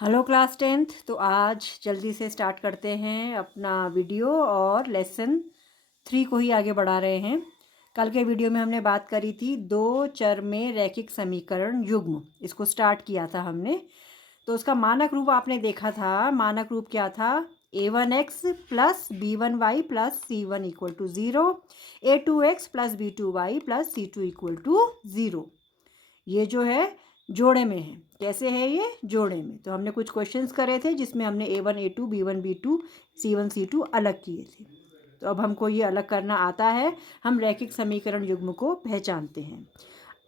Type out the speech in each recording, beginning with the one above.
Hello class 10th। तो आज जल्दी से स्टार्ट करते हैं अपना वीडियो और लेसन 3 को ही आगे बढ़ा रहे हैं। कल के वीडियो में हमने बात करी थी दो चर में रैखिक समीकरण युग्म, इसको स्टार्ट किया था हमने। तो उसका मानक रूप आपने देखा था। मानक रूप क्या था? a1x plus b1y plus c1 equal to 0, a2x plus b2y plus c2 equal to 0। ये जो है जोड़े में है। कैसे है ये? जोड़े में। तो हमने कुछ क्वेश्चंस करे थे जिसमें हमने a1 a2 b1 b2 c1 c2 अलग किए थे। तो अब हमको ये अलग करना आता है, हम रैखिक समीकरण युग्म को पहचानते हैं।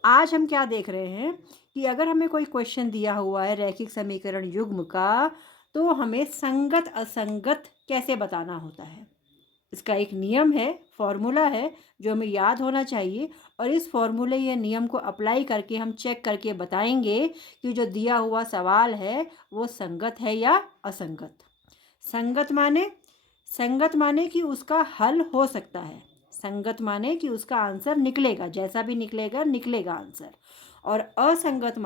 आज हम क्या देख रहे हैं कि अगर हमें कोई क्वेश्चन दिया हुआ है रैखिक समीकरण युग्म का, तो हमें संगत असंगत कैसे बताना होता है। इसका एक नियम है, फॉर्मूला है जो हमें याद होना चाहिए, और इस फॉर्मूले या नियम को अप्लाई करके हम चेक करके बताएंगे कि जो दिया हुआ सवाल है वो संगत है या असंगत। संगत माने कि उसका हल हो सकता है। संगत माने कि उसका आंसर निकलेगा, जैसा भी निकलेगा आंसर। और असंगत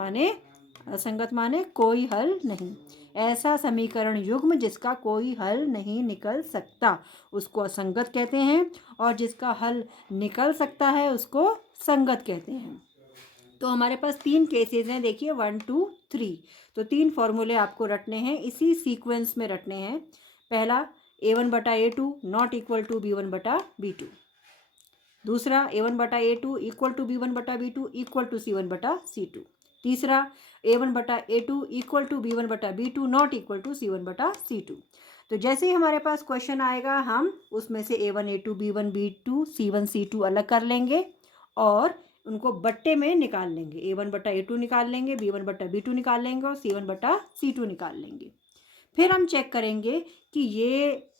माने कोई हल नहीं। ऐसा समीकरण युग्म जिसका कोई हल नहीं निकल सकता उसको असंगत कहते हैं, और जिसका हल निकल सकता है उसको संगत कहते हैं। तो हमारे पास 3 केसेस हैं, देखिए 1 2 3। तो 3 फॉर्मूले आपको रटने हैं, इसी सीक्वेंस में रटने हैं। पहला a1 बटा a2 not equal to b1 बटा b2। दूसरा a1 बटा a2 इक्वल टू b1 बटा b2 इक्वल टू c1 बटा c2। तीसरा a1 बटा a2 इक्वल टू b1 बटा b2 not equal to c1 बटा c2। तो जैसे ही हमारे पास क्वेश्चन आएगा हम उसमें से a1 a2 b1 b2 c1 c2 अलग कर लेंगे और उनको बट्टे में निकाल लेंगे। a1 बटा a2 निकाल लेंगे, b1 बटा b2 निकाल लेंगे और c1 बटा c2 निकाल लेंगे। फिर हम चेक करेंगे कि ये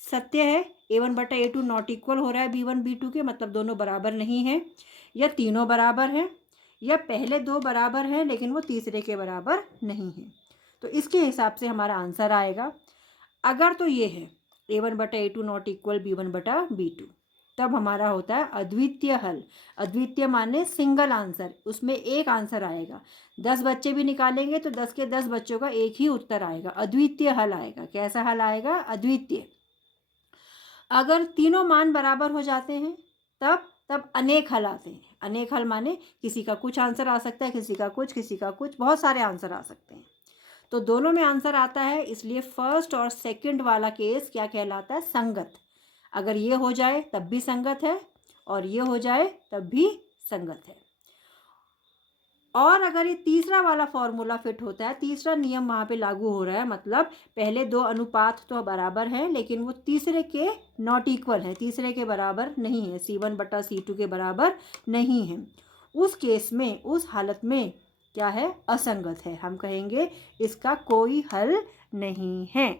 सत्य है, a1 बटा a2 नॉट इक्वल हो रहा है b1 b2 के, मतलब दोनों बराबर नहीं है, या तीनों बराबर हैं, या पहले दो बराबर हैं लेकिन वो तीसरे के बराबर नहीं है। तो इसके हिसाब से हमारा आंसर आएगा। अगर तो ये है a1 बटा a2 नॉट इक्वल b1 बटा b2, तब हमारा होता है अद्वितीय हल। अद्वितीय माने सिंगल आंसर, उसमें एक आंसर आएगा। 10 बच्चे भी निकालेंगे तो 10 के 10 बच्चों का एक ही उत्तर आएगा, अद्वितीय हल आएगा। कैसा हल आएगा? अद्वितीय। अगर तीनों मान बराबर हो जाते हैं तब अनेक हल आते हैं। अनेक हल माने किसी का कुछ आंसर आ सकता है, किसी का कुछ, बहुत सारे आंसर आ सकते हैं। तो दोनों में आंसर आता है, इसलिए फर्स्ट और सेकंड वाला केस क्या कहलाता है? संगत। अगर ये हो जाए तब भी संगत है और ये हो जाए तब भी संगत है। और अगर ये तीसरा वाला फॉर्मूला फिट होता है, तीसरा नियम वहाँ पे लागू हो रहा है, मतलब पहले दो अनुपात तो बराबर हैं लेकिन वो तीसरे के नॉट इक्वल है, तीसरे के बराबर नहीं है, c1 बटा c2 के बराबर नहीं है, उस केस में, उस हालत में क्या है? असंगत है। हम कहेंगे इसका कोई हल नहीं है।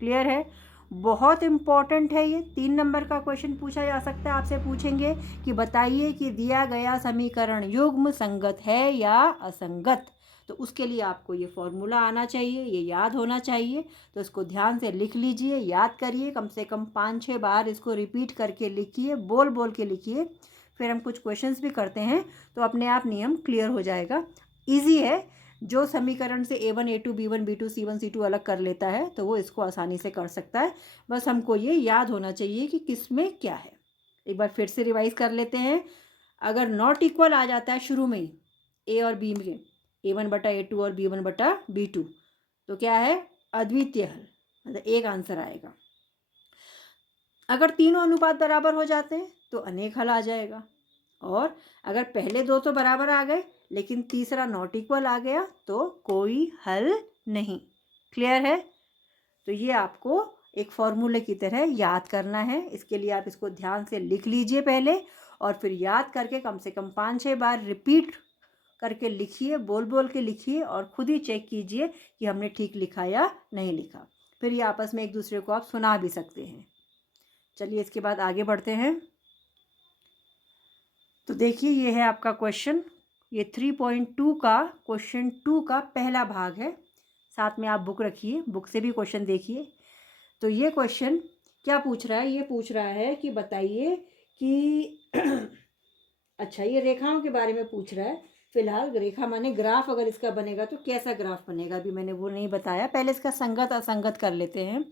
क्लियर है? बहुत इंपॉर्टेंट है ये। 3 नंबर का क्वेश्चन पूछा जा सकता है, आपसे पूछेंगे कि बताइए कि दिया गया समीकरण युग्म संगत है या असंगत। तो उसके लिए आपको ये फॉर्मूला आना चाहिए, ये याद होना चाहिए। तो इसको ध्यान से लिख लीजिए, याद करिए, कम से कम 5-6 बार इसको रिपीट करके लिखिए, बोल बोल के लिखिए। फिर हम कुछ क्वेश्चंस भी करते हैं तो अपने आप नियम क्लियर हो जाएगा। ईजी है। जो समीकरण से a1 a2 b1 b2 c1 c2 अलग कर लेता है तो वो इसको आसानी से कर सकता है। बस हमको ये याद होना चाहिए कि किस में क्या है। एक बार फिर से रिवाइज कर लेते हैं। अगर नॉट इक्वल आ जाता है शुरू में ही a और b में, a1 बटा a2 और b1 बटा b2, तो क्या है? अद्वितीय हल, मतलब एक आंसर आएगा। अगर तीनों अनुपात बराबर हो जाते हैं तो अनेक हल आ जाएगा। और अगर पहले दो तो बराबर आ गए लेकिन तीसरा नॉट इक्वल आ गया तो कोई हल नहीं। क्लियर है? तो ये आपको एक फॉर्मूले की तरह याद करना है। इसके लिए आप इसको ध्यान से लिख लीजिए पहले, और फिर याद करके कम से कम 5-6 बार रिपीट करके लिखिए, बोल बोल के लिखिए, और खुद ही चेक कीजिए कि हमने ठीक लिखा या नहीं लिखा। फिर ये आपस में एक दूसरे को आप सुना भी सकते हैं। चलिए इसके बाद आगे बढ़ते हैं। तो देखिए ये है आपका क्वेश्चन, ये 3.2 का क्वेश्चन 2 का पहला भाग है। साथ में आप बुक रखिए, बुक से भी क्वेश्चन देखिए। तो ये क्वेश्चन क्या पूछ रहा है? ये पूछ रहा है कि बताइए कि अच्छा, ये रेखाओं के बारे में पूछ रहा है फिलहाल रेखा माने ग्राफ अगर इसका बनेगा तो कैसा ग्राफ बनेगा अभी मैंने वो नहीं बताया। पहले इसका संगत असंगत कर लेते हैं।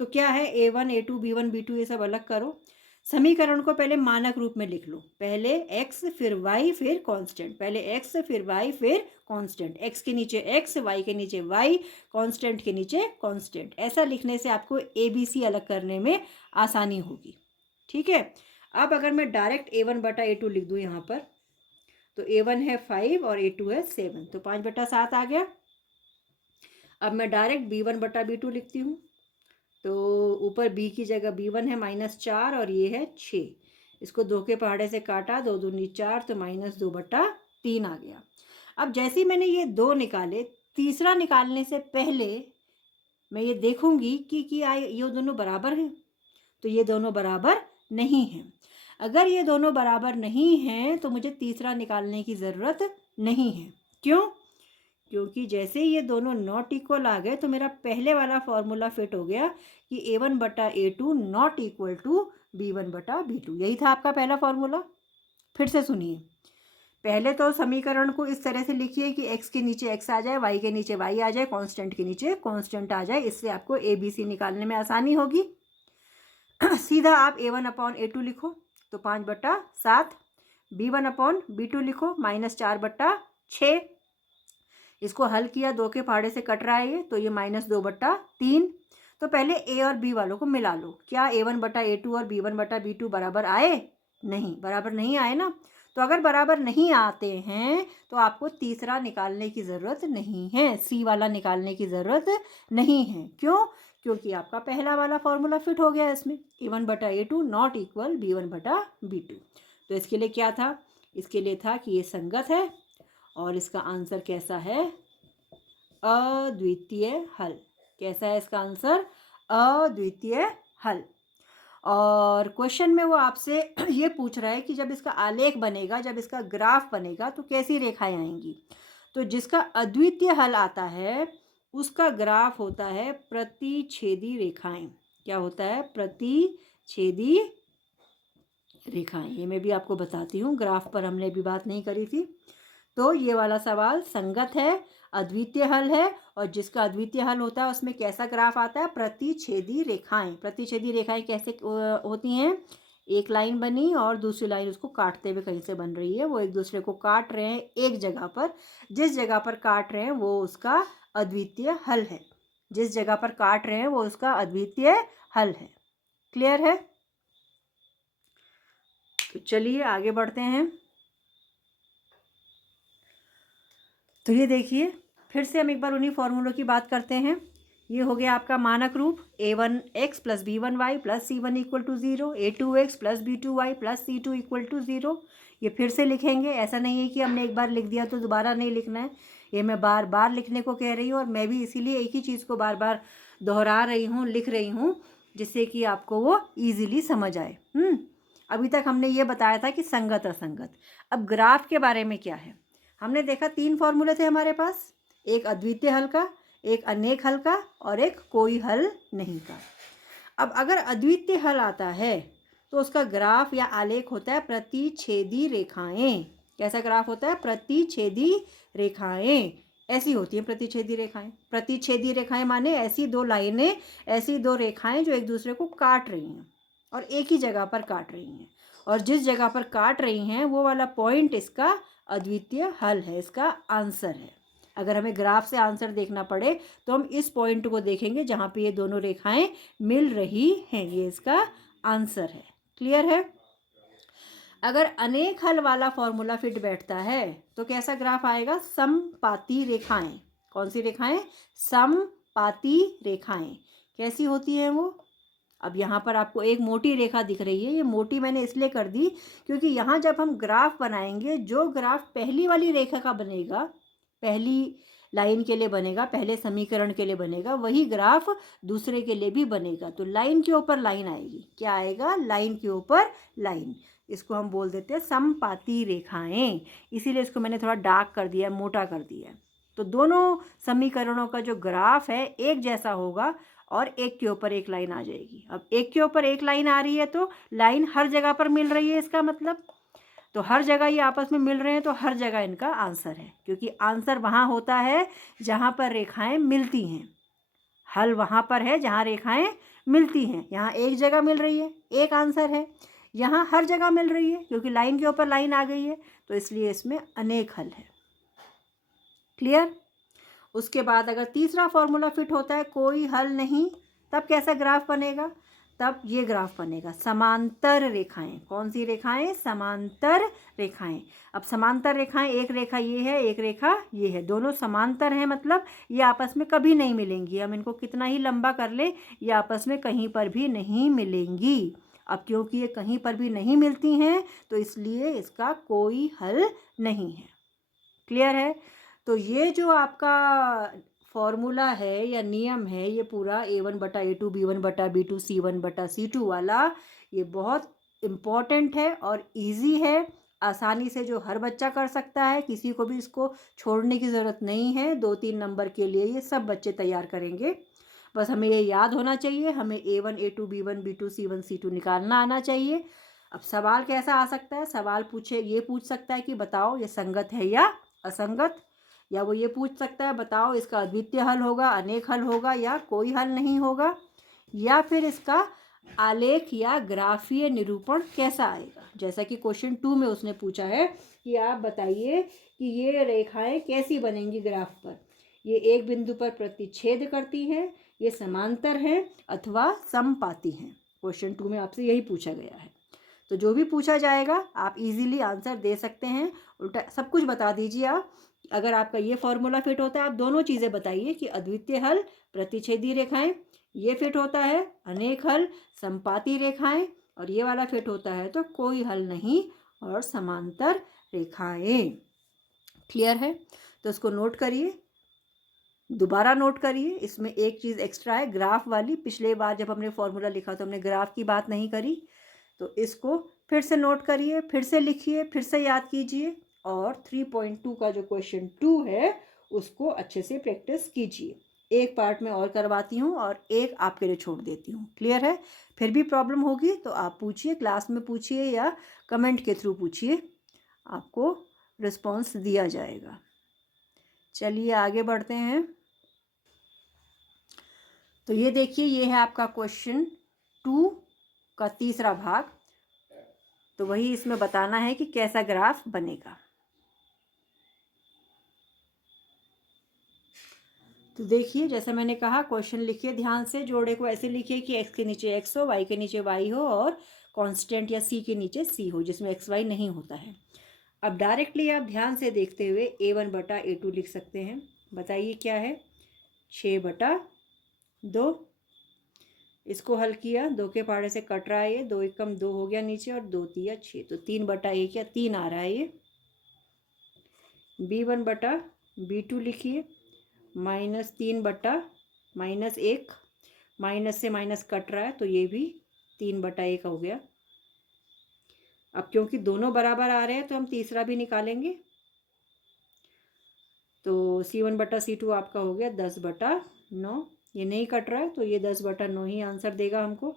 तो क्या है, A1 A2 B1 B2 ये सब अलग करो। समीकरण को पहले मानक रूप में लिख लो। पहले x फिर y फिर कांस्टेंट, पहले x फिर y फिर कांस्टेंट, x के नीचे x, y के नीचे y, कांस्टेंट के नीचे कांस्टेंट। ऐसा लिखने से आपको ABC अलग करने में आसानी होगी। ठीक है। अब अगर मैं डायरेक्ट A1 बटा A2 लिख दूँ यहाँ पर, तो A1 है 5 और A2 है 7, तो 5 बटा 7 आ गया। अब मैं डायरेक्ट B1 बटा B2 लिखती हूँ, तो ऊपर b की जगह B1 है -4 और ये है 6। इसको 2 के पहाड़े से काटा, 2 दूनी 4, तो -2 बटा 3 आ गया। अब जैसे ही मैंने ये 2 निकाले, तीसरा निकालने से पहले मैं ये देखूंगी कि ये दोनों बराबर हैं। तो ये दोनों बराबर नहीं हैं। अगर ये दोनों बराबर नहीं हैं तो मुझे तीसरा निकालने की ज़रूरत नहीं है। क्यों? क्योंकि जैसे ही ये दोनों नॉट इक्वल आ गए तो मेरा पहले वाला फॉर्मूला फिट हो गया कि A1 बटा A2 not equal to B1 बटा B2। यही था आपका पहला फॉर्मूला। फिर से सुनिए, पहले तो समीकरण को इस तरह से लिखिए कि x के नीचे x आ जाए, y के नीचे y आ जाए, कांस्टेंट के नीचे कांस्टेंट आ जाए। इससे आपको ABC निकालने में आसानी होगी। सीधा आप A1 अपॉन A2 लिखो, तो 5 बटा 7। B1 अपॉन B2 लिखो, -4 बटा 6। इसको हल किया, 2 के पहाड़े से कट रहा है ये, तो ये -2 बटा 3। तो पहले A और B वालों को मिला लो। क्या A1 बटा A2 और B1 बटा B2 बराबर आए? नहीं, बराबर नहीं आए ना। तो अगर बराबर नहीं आते हैं तो आपको तीसरा निकालने की ज़रूरत नहीं है, C वाला निकालने की ज़रूरत नहीं है। क्यों? क्योंकि आपका पहला वाला फॉर्मूला फिट हो गया इसमें, A1 बटा A2 नॉट इक्वल B1 बटा B2। तो इसके लिए क्या था? इसके लिए था कि ये संगत है और इसका आंसर कैसा है? अद्वितीय हल। कैसा है इसका आंसर? अद्वितीय हल। और क्वेश्चन में वो आपसे ये पूछ रहा है कि जब इसका आलेख बनेगा, जब इसका ग्राफ बनेगा तो कैसी रेखाएं आएंगी। तो जिसका अद्वितीय हल आता है उसका ग्राफ होता है प्रतिच्छेदी रेखाएं। क्या होता है? प्रतिच्छेदी रेखाएं। ये मैं भी आपको बताती हूँ, ग्राफ पर हमने भी बात नहीं करी थी। तो ये वाला सवाल संगत है, अद्वितीय हल है, और जिसका अद्वितीय हल होता है उसमें कैसा ग्राफ आता है? प्रतिच्छेदी रेखाएं। प्रतिच्छेदी रेखाएं कैसे होती हैं? एक लाइन बनी और दूसरी लाइन उसको काटते हुए कहीं से बन रही है, वो एक दूसरे को काट रहे हैं एक जगह पर। जिस जगह पर काट रहे हैं वो उसका अद्वितीय हल है। जिस जगह पर काट रहे हैं वो उसका अद्वितीय हल है। क्लियर है? तो चलिए आगे बढ़ते हैं। तो ये देखिए, फिर से हम एक बार उन्हीं फॉर्मूलों की बात करते हैं। ये हो गया आपका मानक रूप, A1x plus B1y plus C1 equal to 0, A2x plus B2y plus C2 equal to 0। ये फिर से लिखेंगे, ऐसा नहीं है कि हमने एक बार लिख दिया तो दोबारा नहीं लिखना है। ये मैं बार बार लिखने को कह रही हूँ, और मैं भी इसीलिए एक ही चीज़ को बार बार दोहरा रही हूँ, लिख रही हूँ, जिससे कि आपको वो ईजिली समझ आए। अभी तक हमने ये बताया था कि संगत असंगत। अब ग्राफ के बारे में क्या है? हमने देखा 3 फॉर्मूले थे हमारे पास, एक अद्वितीय हल का, एक अनेक हल का, और एक कोई हल नहीं का। अब अगर अद्वितीय हल आता है तो उसका ग्राफ या आलेख होता है प्रतिच्छेदी रेखाएं। कैसा ग्राफ होता है? प्रतिच्छेदी रेखाएं। ऐसी होती हैं प्रतिच्छेदी रेखाएं। प्रतिच्छेदी रेखाएं माने ऐसी 2 लाइनें, ऐसी 2 रेखाएं जो एक दूसरे को काट रही हैं और एक ही जगह पर काट रही हैं, और जिस जगह पर काट रही हैं वो वाला पॉइंट इसका अद्वितीय हल है, इसका आंसर है। अगर हमें ग्राफ से आंसर देखना पड़े तो हम इस पॉइंट को देखेंगे जहाँ पे ये दोनों रेखाएं मिल रही हैं, ये इसका आंसर है। क्लियर है? अगर अनेक हल वाला फॉर्मूला फिट बैठता है तो कैसा ग्राफ आएगा? समपाती रेखाएं। कौन सी रेखाएं? समपाती रेखाएं। कैसी होती हैं वो? अब यहाँ पर आपको एक मोटी रेखा दिख रही है। ये मोटी मैंने इसलिए कर दी क्योंकि यहाँ जब हम ग्राफ बनाएंगे, जो ग्राफ पहली वाली रेखा का बनेगा, पहली लाइन के लिए बनेगा, पहले समीकरण के लिए बनेगा, वही ग्राफ दूसरे के लिए भी बनेगा। तो लाइन के ऊपर लाइन आएगी। क्या आएगा? लाइन के ऊपर लाइन। इसको हम बोल देते हैं समपाती रेखाएं। इसीलिए इसको मैंने थोड़ा डार्क कर दिया, मोटा कर दिया। तो दोनों समीकरणों का जो ग्राफ है एक जैसा होगा और एक के ऊपर एक लाइन आ जाएगी। अब एक के ऊपर एक लाइन आ रही है तो लाइन हर जगह पर मिल रही है, इसका मतलब। तो हर जगह ये आपस में मिल रहे हैं, तो हर जगह इनका आंसर है, क्योंकि आंसर वहाँ होता है जहाँ पर रेखाएं मिलती हैं। हल वहाँ पर है जहाँ रेखाएं मिलती हैं। यहाँ एक जगह मिल रही है, एक आंसर है। यहाँ हर जगह मिल रही है, क्योंकि लाइन के ऊपर लाइन आ गई है, तो इसलिए इसमें अनेक हल है। क्लियर? उसके बाद अगर तीसरा फॉर्मूला फिट होता है, कोई हल नहीं, तब कैसा ग्राफ बनेगा? तब ये ग्राफ बनेगा, समांतर रेखाएं। कौन सी रेखाएं? समांतर रेखाएं। अब समांतर रेखाएं, एक रेखा ये है, एक रेखा ये है, दोनों समांतर हैं, मतलब ये आपस में कभी नहीं मिलेंगी। हम इनको कितना ही लंबा कर लें, ये आपस में कहीं पर भी नहीं मिलेंगी। अब क्योंकि ये कहीं पर भी नहीं मिलती हैं, तो इसलिए इसका कोई हल नहीं है। क्लियर है? तो ये जो आपका फॉर्मूला है या नियम है, ये पूरा A1/A2 B1/B2 C1/C2 वाला, ये बहुत इम्पॉर्टेंट है और इजी है, आसानी से जो हर बच्चा कर सकता है। किसी को भी इसको छोड़ने की ज़रूरत नहीं है। 2-3 नंबर के लिए ये सब बच्चे तैयार करेंगे। बस हमें ये याद होना चाहिए, हमें A1 A2 B1 B2 C1 C2 निकालना आना चाहिए। अब सवाल कैसा आ सकता है? सवाल पूछ सकता है कि बताओ ये संगत है या असंगत, या वो ये पूछ सकता है बताओ इसका अद्वितीय हल होगा, अनेक हल होगा, या कोई हल नहीं होगा, या फिर इसका आलेख या ग्राफीय निरूपण कैसा आएगा। जैसा कि क्वेश्चन 2 में उसने पूछा है कि आप बताइए कि ये रेखाएं कैसी बनेंगी ग्राफ पर, ये एक बिंदु पर प्रतिच्छेद करती हैं, ये समांतर हैं अथवा समपाती हैं। क्वेश्चन 2 में आपसे यही पूछा गया है। तो जो भी पूछा जाएगा आप इजीली आंसर दे सकते हैं। उल्टा सब कुछ बता दीजिए आप। अगर आपका ये फॉर्मूला फिट होता है, आप दोनों चीज़ें बताइए कि अद्वितीय हल प्रतिच्छेदी रेखाएं, ये फिट होता है अनेक हल संपाती रेखाएं, और ये वाला फिट होता है तो कोई हल नहीं और समांतर रेखाएं। क्लियर है? तो इसको नोट करिए, दोबारा नोट करिए। इसमें एक चीज़ एक्स्ट्रा है, ग्राफ वाली। पिछले बार जब हमने फॉर्मूला लिखा तो हमने ग्राफ की बात नहीं करी, तो इसको फिर से नोट करिए, फिर से लिखिए, फिर से याद कीजिए, और 3.2 का जो क्वेश्चन 2 है उसको अच्छे से प्रैक्टिस कीजिए। एक पार्ट में और करवाती हूँ और एक आपके लिए छोड़ देती हूँ। क्लियर है? फिर भी प्रॉब्लम होगी तो आप पूछिए, क्लास में पूछिए या कमेंट के थ्रू पूछिए, आपको रिस्पॉन्स दिया जाएगा। चलिए आगे बढ़ते हैं। तो ये देखिए, ये है आपका क्वेश्चन 2 का तीसरा भाग। तो वही इसमें बताना है कि कैसा ग्राफ बनेगा। तो देखिए, जैसे मैंने कहा, क्वेश्चन लिखिए ध्यान से, जोड़े को ऐसे लिखिए कि x के नीचे x हो, y के नीचे y हो, और कांस्टेंट या c के नीचे c हो, जिसमें x y नहीं होता है। अब डायरेक्टली आप ध्यान से देखते हुए A1/A2 लिख सकते हैं। बताइए क्या है? 6/2। इसको हल किया, 2 के पहाड़े से कट रहा है, ये 2 एकम 2 हो गया नीचे, और 2 तिया 6, तो 3/1 या 3 आ रहा है ये। B1/B2 लिखिए, -3/-1, माइनस से माइनस कट रहा है तो ये भी 3/1 हो गया। अब क्योंकि दोनों बराबर आ रहे हैं तो हम तीसरा भी निकालेंगे, तो C1/C2 आपका हो गया 10/9। ये नहीं कट रहा है तो ये 10/9 ही आंसर देगा हमको।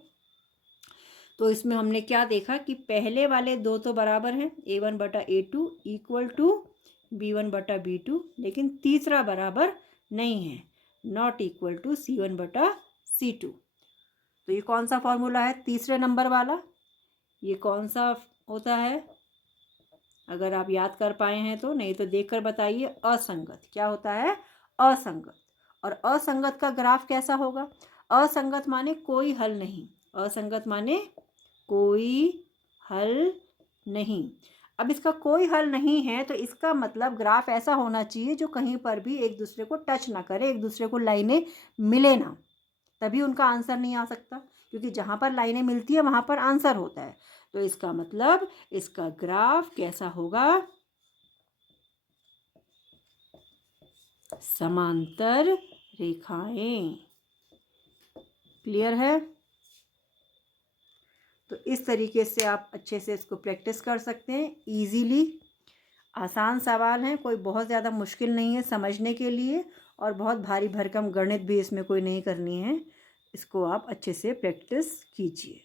तो इसमें हमने क्या देखा कि पहले वाले दो तो बराबर हैं, A1/A2 इक्वल टू B1/B2, लेकिन तीसरा बराबर नहीं है, नॉट इक्वल टू C1/C2। तो ये कौन सा फॉर्मूला है तीसरे नंबर वाला? ये कौन सा होता है? अगर आप याद कर पाए हैं तो, नहीं तो देखकर बताइए। असंगत। क्या होता है? असंगत। और असंगत का ग्राफ कैसा होगा? असंगत माने कोई हल नहीं, असंगत माने कोई हल नहीं। अब इसका कोई हल नहीं है तो इसका मतलब ग्राफ ऐसा होना चाहिए जो कहीं पर भी एक दूसरे को टच ना करे, एक दूसरे को लाइनें मिले ना, तभी उनका आंसर नहीं आ सकता, क्योंकि जहाँ पर लाइनें मिलती है वहाँ पर आंसर होता है। तो इसका मतलब इसका ग्राफ कैसा होगा? समांतर रेखाएं। क्लियर है? तो इस तरीके से आप अच्छे से इसको प्रैक्टिस कर सकते हैं इजीली। आसान सवाल हैं, कोई बहुत ज़्यादा मुश्किल नहीं है समझने के लिए, और बहुत भारी भरकम गणित भी इसमें कोई नहीं करनी है। इसको आप अच्छे से प्रैक्टिस कीजिए।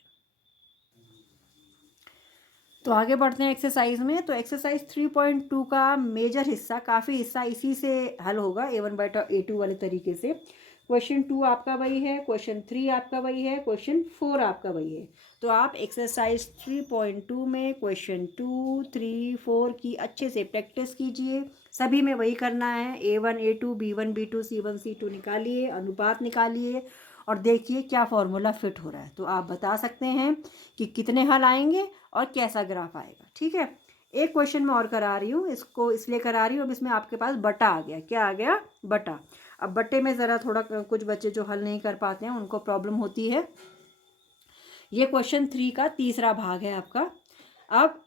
तो आगे बढ़ते हैं एक्सरसाइज में। तो एक्सरसाइज 3.2 का मेजर हिस्सा, काफ़ी हिस्सा इसी से हल होगा, A1/A2 वाले तरीके से। क्वेश्चन 2 आपका वही है, क्वेश्चन 3 आपका वही है, क्वेश्चन 4 आपका वही है। तो आप एक्सरसाइज 3.2 में क्वेश्चन 2, 3, 4 की अच्छे से प्रैक्टिस कीजिए। सभी में वही करना है, A1, A2, B1, B2, C1, C2 निकालिए, अनुपात निकालिए और देखिए क्या फॉर्मूला फिट हो रहा है। तो आप बता सकते हैं कि कितने हल आएंगे और कैसा ग्राफ आएगा। ठीक है, एक क्वेश्चन मैं और करा रही हूँ, इसको इसलिए करा रही हूँ, अब इसमें आपके पास बटा आ गया। क्या आ गया? बटा। अब बट्टे में ज़रा थोड़ा कुछ बच्चे जो हल नहीं कर पाते हैं उनको प्रॉब्लम होती है। ये क्वेश्चन 3 का तीसरा भाग है आपका। अब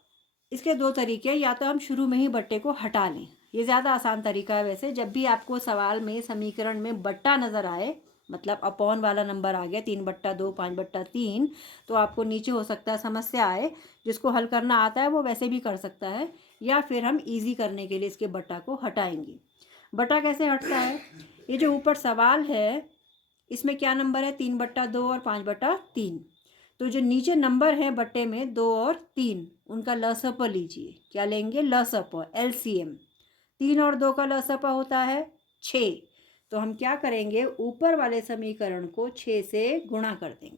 इसके दो तरीके, या तो हम शुरू में ही बट्टे को हटा लें, ये ज़्यादा आसान तरीका है। वैसे जब भी आपको सवाल में, समीकरण में बट्टा नज़र आए, मतलब अपॉन वाला नंबर आ गया 3/2, 5/3, तो आपको नीचे हो सकता है समस्या आए। जिसको हल करना आता है वो वैसे भी कर सकता है, या फिर हम इजी करने के लिए इसके बट्टा को हटाएंगे। बटा कैसे हटता है? ये जो ऊपर सवाल है इसमें क्या नंबर है? 3/2 और 5/3। तो जो नीचे नंबर है बट्टे में 2 और 3, उनका लसअप लीजिए। क्या लेंगे? लसअप, LCM। 3 और 2 का लसअप होता है 6। तो हम क्या करेंगे? ऊपर वाले समीकरण को 6 से गुणा कर देंगे।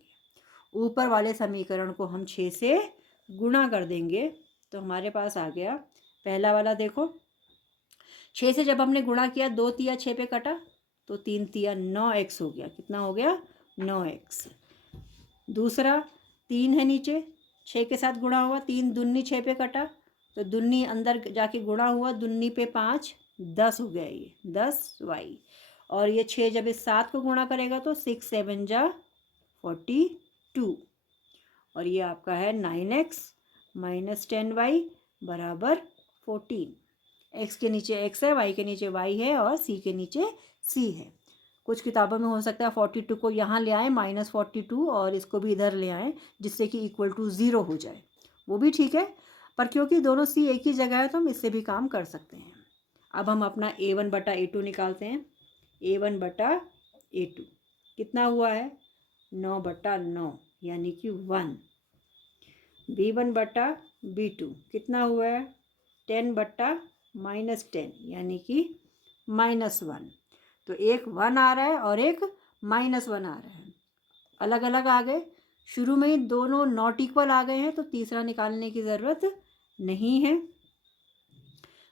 ऊपर वाले समीकरण को हम 6 से गुणा कर देंगे तो हमारे पास आ गया पहला वाला। देखो 6 से जब हमने गुणा किया, 2 तिया 6 पे कटा, तो 3 तिया 9x हो गया। कितना हो गया? 9x। दूसरा 3 है नीचे, 6 के साथ गुणा हुआ, 3 दूनी 6 पे कटा, तो दूनी अंदर जाके गुणा हुआ, दूनी पे 5, 10 हो गया ये 10y। और ये 6 जब इस 7 को गुणा करेगा तो 6 7 जा 42, और ये आपका है 9x माइनस 10y बराबर 14। x के नीचे x है, y के नीचे y है और c के नीचे c है। कुछ किताबों में हो सकता है 42 को यहाँ ले आए -42 और इसको भी इधर ले आए, जिससे कि =0 हो जाए, वो भी ठीक है। पर क्योंकि दोनों c एक ही जगह है तो हम इससे भी काम कर सकते हैं। अब हम अपना A1/A2 निकालते हैं। A1/A2 कितना हुआ है? 9/9 यानी कि 1। B1/B2 कितना हुआ है? 10/-10 यानी कि -1। तो एक 1 आ रहा है और एक -1 आ रहा है, अलग अलग आ गए। शुरू में ही दोनों नॉट इक्वल आ गए हैं तो तीसरा निकालने की ज़रूरत नहीं है।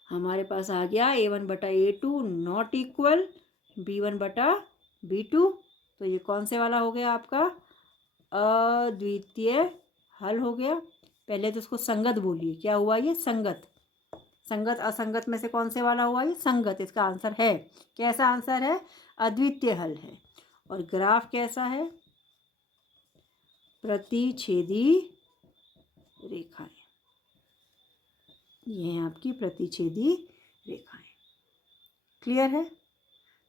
हमारे पास आ गया A1/A2 नॉट इक्वल B1/B2। तो ये कौन से वाला हो गया आपका? अद्वितीय हल हो गया। पहले तो उसको संगत बोलिए। क्या हुआ ये? संगत। संगत असंगत में से कौन से वाला हुआ? ये संगत। इसका आंसर है, कैसा आंसर है? अद्वितीय हल है। और ग्राफ कैसा है? प्रतिच्छेदी रेखाएं। ये हैं आपकी प्रतिच्छेदी रेखाएं। क्लियर है?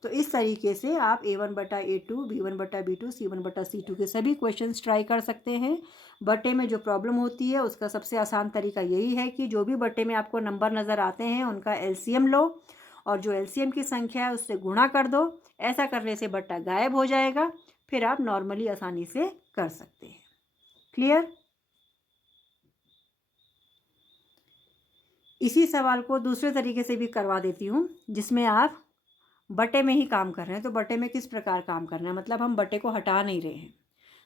तो इस तरीके से आप A1/A2, B1/B2, C1/C2 के सभी क्वेश्चंस ट्राई कर सकते हैं। बट्टे में जो प्रॉब्लम होती है उसका सबसे आसान तरीका यही है कि जो भी बट्टे में आपको नंबर नज़र आते हैं उनका LCM लो और जो LCM की संख्या है उससे गुणा कर दो। ऐसा करने से बट्टा गायब हो जाएगा, फिर आप नॉर्मली आसानी से कर सकते हैं। क्लियर? इसी सवाल को दूसरे तरीके से भी करवा देती हूँ, जिसमें आप बट्टे में ही काम कर रहे हैं। तो बट्टे में किस प्रकार काम करना है, मतलब हम बट्टे को हटा नहीं रहे हैं।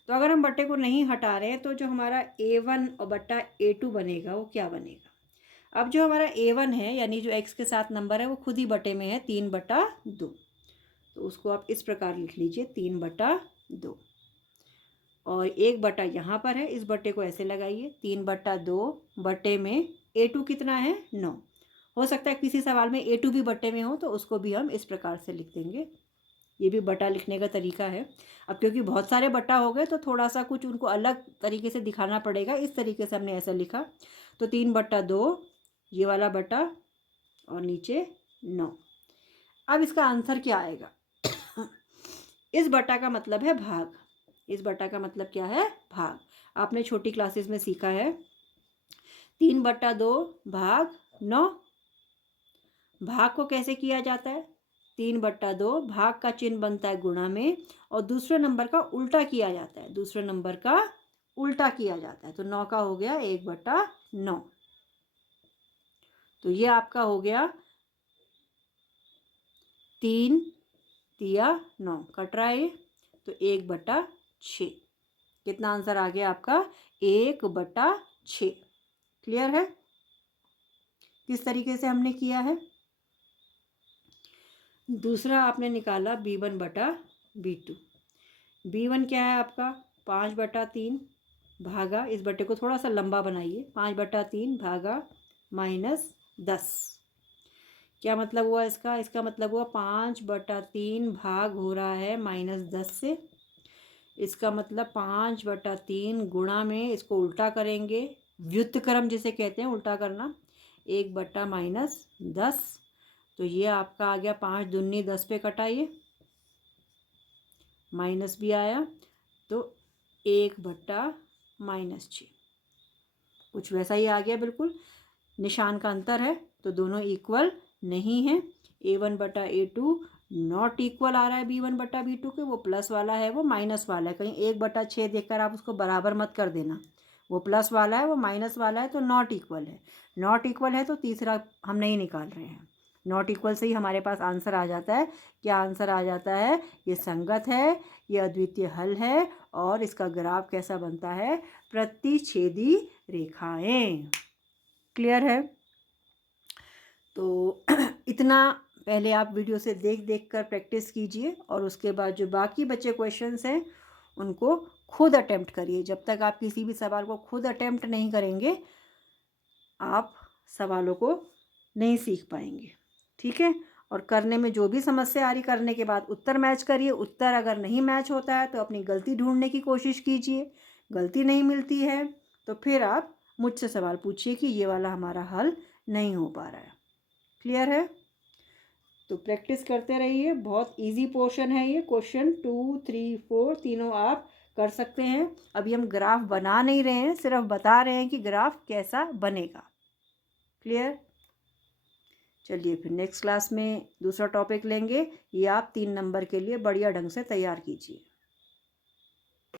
तो अगर हम बट्टे को नहीं हटा रहे हैं तो जो हमारा A1/A2 बनेगा वो क्या बनेगा? अब जो हमारा A1 है यानी जो x के साथ नंबर है वो खुद ही बट्टे में है 3/2। तो उसको आप इस प्रकार लिख लीजिए 3/2, और एक बटा यहाँ पर है, इस बट्टे को ऐसे लगाइए 3/2 बट्टे में A2 कितना है? 9। हो सकता है किसी सवाल में A2 भी बट्टे में हो तो उसको भी हम इस प्रकार से लिख देंगे। ये भी बटा लिखने का तरीका है। अब क्योंकि बहुत सारे बटा हो गए तो थोड़ा सा कुछ उनको अलग तरीके से दिखाना पड़ेगा, इस तरीके से हमने ऐसा लिखा। तो 3/2 ये वाला बटा और नीचे 9। अब इसका आंसर क्या आएगा? इस बटा का मतलब है भाग। इस बटा का मतलब क्या है? भाग। आपने छोटी क्लासेस में सीखा है 3/2 भाग 9। भाग को कैसे किया जाता है? 3/2 भाग का चिन्ह बनता है गुणा में और दूसरे नंबर का उल्टा किया जाता है। दूसरे नंबर का उल्टा किया जाता है। तो 9 का हो गया 1/9। तो ये आपका हो गया 3 तिया 9 कट रहा है ये, तो 1/6। कितना आंसर आ गया आपका? 1/6। क्लियर है किस तरीके से हमने किया है? दूसरा आपने निकाला B1/B2। B1 क्या है आपका? 5/3 भागा, इस बटे को थोड़ा सा लंबा बनाइए, 5/3 भागा -10। क्या मतलब हुआ इसका? इसका मतलब हुआ 5/3 भाग हो रहा है -10 से। इसका मतलब 5/3 गुणा में इसको उल्टा करेंगे, व्युत्क्रम जिसे कहते हैं उल्टा करना, 1/-10। तो ये आपका आ गया 5 दूनी 10 पे कटाइए, माइनस भी आया, तो 1/-6। कुछ वैसा ही आ गया बिल्कुल। निशान का अंतर है तो दोनों इक्वल नहीं है। A1/A2 नॉट इक्वल आ रहा है B1/B2 के, वो प्लस वाला है वो माइनस वाला है। कहीं 1/6 देखकर आप उसको बराबर मत कर देना, वो प्लस वाला है वो माइनस वाला है, तो नॉट इक्वल है। नॉट इक्वल है तो तीसरा हम नहीं निकाल रहे हैं। नॉट इक्वल से ही हमारे पास आंसर आ जाता है। क्या आंसर आ जाता है? ये संगत है, ये अद्वितीय हल है, और इसका ग्राफ कैसा बनता है? प्रतिच्छेदी रेखाएं। क्लियर है? तो इतना पहले आप वीडियो से देख कर प्रैक्टिस कीजिए, और उसके बाद जो बाकी बचे क्वेश्चंस हैं उनको खुद अटेम्प्ट करिए। जब तक आप किसी भी सवाल को खुद अटेम्प्ट नहीं करेंगे, आप सवालों को नहीं सीख पाएंगे। ठीक है? और करने में जो भी समस्या आ रही, करने के बाद उत्तर मैच करिए। उत्तर अगर नहीं मैच होता है तो अपनी गलती ढूंढने की कोशिश कीजिए। गलती नहीं मिलती है तो फिर आप मुझसे सवाल पूछिए कि ये वाला हमारा हल नहीं हो पा रहा है। क्लियर है? तो प्रैक्टिस करते रहिए। बहुत इजी पोर्शन है ये। क्वेश्चन 2, 3, 4 तीनों आप कर सकते हैं। अभी हम ग्राफ बना नहीं रहे हैं, सिर्फ बता रहे हैं कि ग्राफ कैसा बनेगा। क्लियर? चलिए फिर नेक्स्ट क्लास में दूसरा टॉपिक लेंगे। ये आप 3 नंबर के लिए बढ़िया ढंग से तैयार कीजिए।